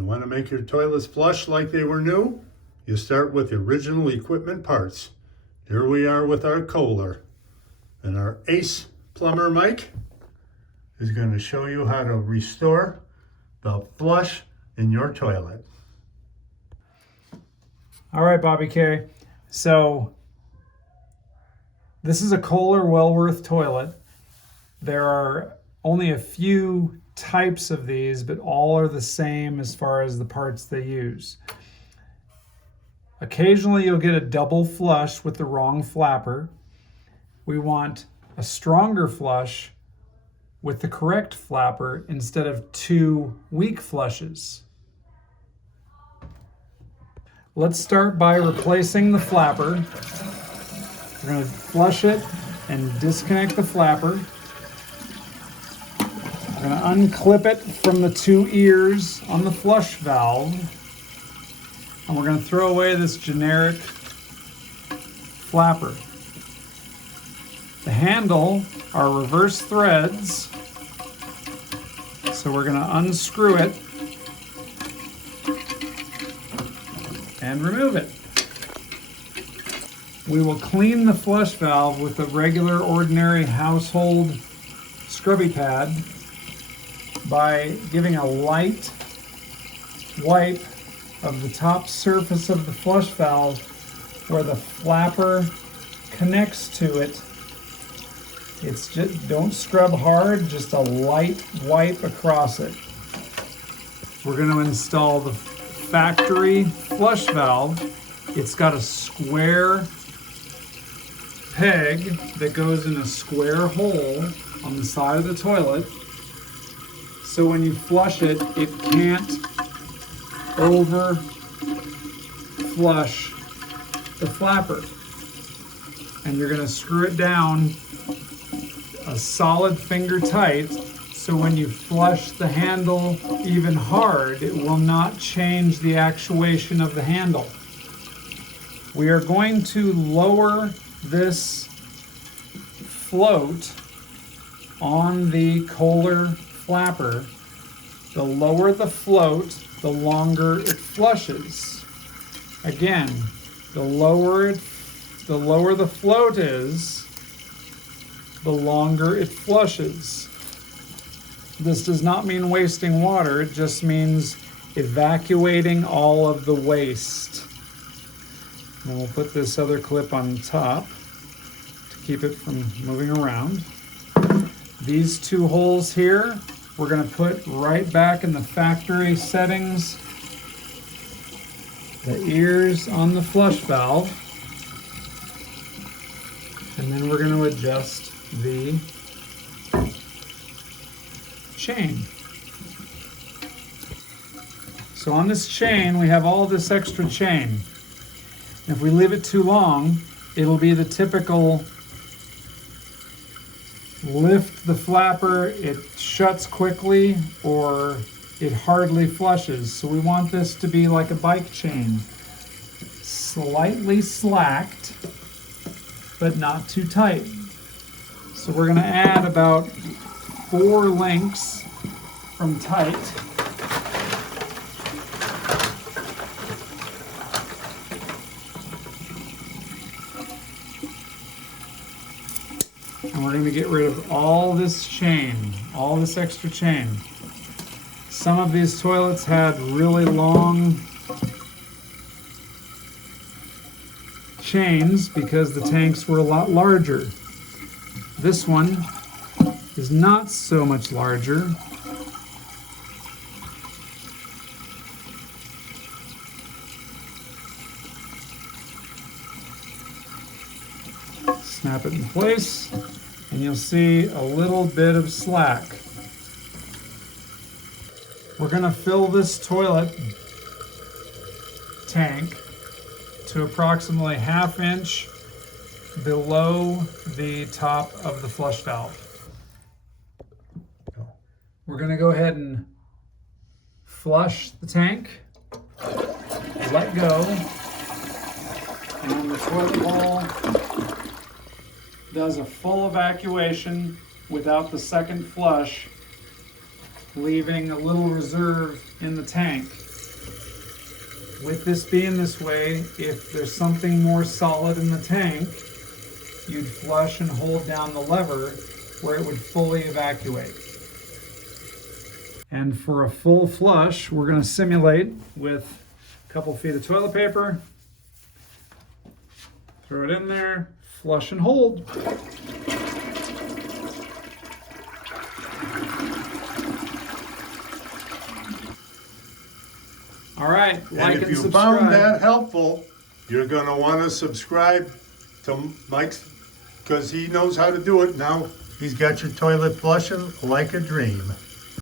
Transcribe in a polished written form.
You want to make your toilets flush like they were new? You start with the original equipment parts. Here we are with our Kohler. And our Ace plumber Mike is going to show you how to restore the flush in your toilet. All right, Bobby K. So this is a Kohler Wellworth toilet. There are only a few types of these, but all are the same as far as the parts they use. Occasionally you'll get a double flush with the wrong flapper. We want a stronger flush with the correct flapper instead of two weak flushes. Let's start by replacing the flapper. We're going to flush it and disconnect the flapper. We're going to unclip it from the two ears on the flush valve. And we're going to throw away this generic flapper. The handle are reverse threads, so we're going to unscrew it and remove it. We will clean the flush valve with a regular ordinary household scrubby pad by giving a light wipe of the top surface of the flush valve where the flapper connects to it. It's just, don't scrub hard, just a light wipe across it. We're going to install the factory flush valve. It's got a square peg that goes in a square hole on the side of the toilet. So when you flush it, it can't over flush the flapper. And you're going to screw it down a solid finger tight, so when you flush the handle even hard, it will not change the actuation of the handle. We are going to lower this float on the Kohler flapper. The lower the float, the longer it flushes. Again, the lower the float is, the longer it flushes. This does not mean wasting water, it just means evacuating all of the waste. And we'll put this other clip on top to keep it from moving around. These two holes here, we're going to put right back in the factory settings. The ears on the flush valve. And then we're going to adjust the chain. So on this chain, we have all this extra chain. And if we leave it too long, it'll be the typical lift the flapper, it shuts quickly, or it hardly flushes. So we want this to be like a bike chain. Slightly slacked, but not too tight. So we're going to add about 4 links from tight. And we're going to get rid of all this chain, all this extra chain. Some of these toilets had really long chains because the tanks were a lot larger. This one is not so much larger. Snap it in place, and you'll see a little bit of slack. We're going to fill this toilet tank to approximately 1/2 inch below the top of the flush valve. We're going to go ahead and flush the tank, let go, and the toilet bowl does a full evacuation without the second flush, leaving a little reserve in the tank. With this being this way, if there's something more solid in the tank, you'd flush and hold down the lever where it would fully evacuate. And for a full flush, we're going to simulate with a couple feet of toilet paper. Throw it in there, flush and hold. All right, like And if and you subscribe. found that helpful, you're going to want to subscribe to Mike's, because he knows how to do it. Now he's got your toilet flushing like a dream.